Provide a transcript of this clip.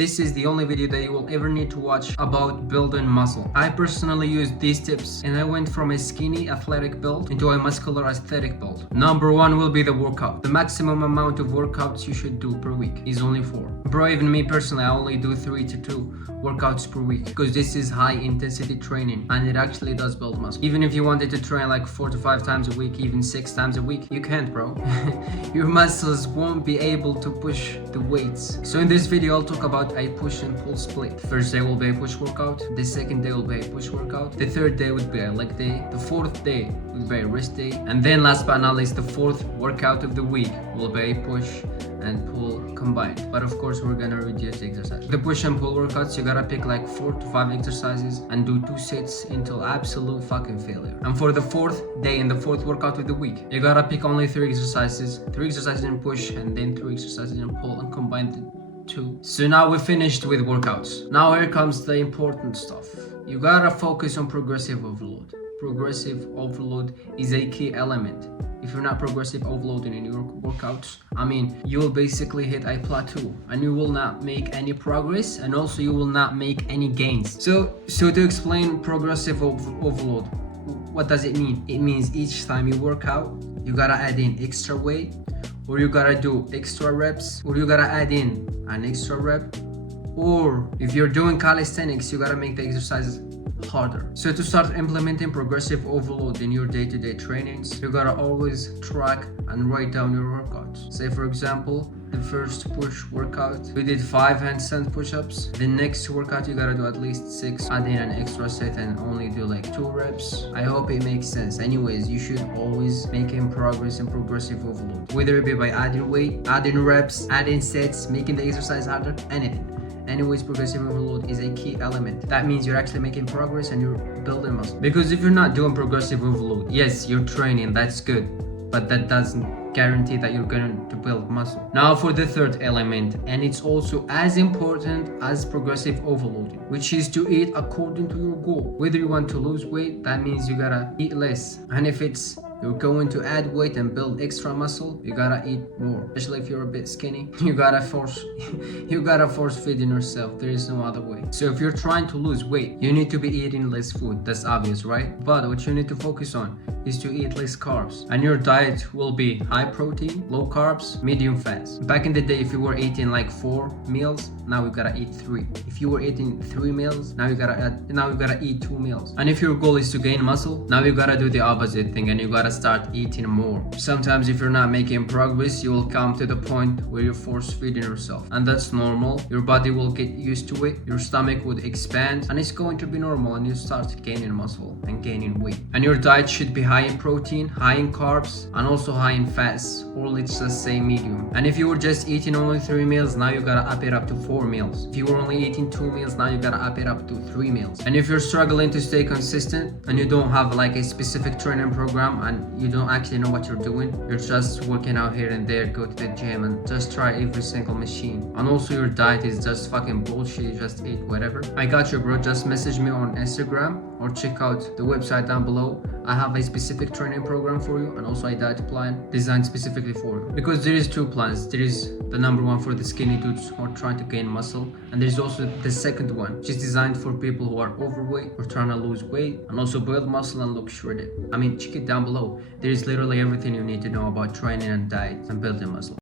This is the only video that you will ever need to watch about building muscle. I personally used these tips and I went from a skinny athletic build into a muscular aesthetic build. Number one will be the workout. The maximum amount of workouts you should do per week is only 4. Bro, even me personally, I only do 3 to 2 workouts per week because this is high intensity training and it actually does build muscle. Even if you wanted to train like 4 to 5 times a week, even 6 times a week, you can't, bro. Your muscles won't be able to push the weights. So in this video, I'll talk about a push and pull split. First day will be a push workout. The second day will be a push workout. The third day would be a leg day. The fourth day will be a rest day. And then last but not least, the fourth workout of the week will be a push and pull combined. But of course, we're gonna reduce the exercise. The push and pull workouts, you gotta pick like 4 to 5 exercises and do 2 sets until absolute fucking failure. And for the fourth day and the fourth workout of the week, you gotta pick only 3 exercises. 3 exercises in push and then 3 exercises in pull and combine the 2. So now we're finished with workouts. Now here comes the important stuff. You gotta focus on progressive overload. Progressive overload is a key element. If you're not progressive overloading in your workouts, you will basically hit a plateau and you will not make any progress, and also you will not make any gains. So to explain progressive overload, what does it mean? It means each time you work out, you gotta add in extra weight, or you gotta do extra reps, or you gotta add in an extra rep, or if you're doing calisthenics, you gotta make the exercises harder. So to start implementing progressive overload in your day-to-day trainings, you gotta always track and write down your workouts. Say for example, the first push workout, we did 5 handstand push-ups. The next workout, you gotta do at least 6, add in an extra set and only do like 2 reps. I hope it makes sense. Anyways, you should always make progress in progressive overload, whether it be by adding weight, adding reps, adding sets, making the exercise harder, anything. Anyways, progressive overload is a key element. That means you're actually making progress and you're building muscle. Because if you're not doing progressive overload, yes, you're training, that's good, but that doesn't guarantee that you're going to build muscle. Now for the third element, and it's also as important as progressive overloading, which is to eat according to your goal. Whether you want to lose weight, that means you gotta eat less. And if it's you're going to add weight and build extra muscle, you gotta eat more. Especially if you're a bit skinny, you gotta force feeding yourself. There is no other way. So if you're trying to lose weight, you need to be eating less food. That's obvious, right? But what you need to focus on is to eat less carbs. And your diet will be high protein, low carbs, medium fats. Back in the day, if you were eating like 4 meals, now you gotta eat 3. If you were eating 3 meals, now you gotta eat 2 meals. And if your goal is to gain muscle, now you gotta do the opposite thing and you gotta start eating more. Sometimes if you're not making progress, you will come to the point where you're force feeding yourself, and that's normal. Your body will get used to it, your stomach would expand, and it's going to be normal, and you start gaining muscle and gaining weight. And your diet should be high in protein, high in carbs, and also high in fats, or let's just say medium. And if you were just eating only 3 meals, now you gotta up it up to 4 meals. If you were only eating 2 meals, now you gotta up it up to 3 meals. And if you're struggling to stay consistent and you don't have like a specific training program and you don't actually know what you're doing, you're just working out here and there, go to the gym and just try every single machine, and also your diet is just fucking bullshit, you just eat whatever, I got you, bro. Just message me on Instagram or check out the website down below. I have a specific training program for you and also a diet plan designed specifically for you, because there is 2 plans. There is the number one for the skinny dudes who are trying to gain muscle, and there's also the second one, which is designed for people who are overweight or trying to lose weight and also build muscle and look shredded. Check it down below. There is literally everything you need to know about training and diet and building muscle.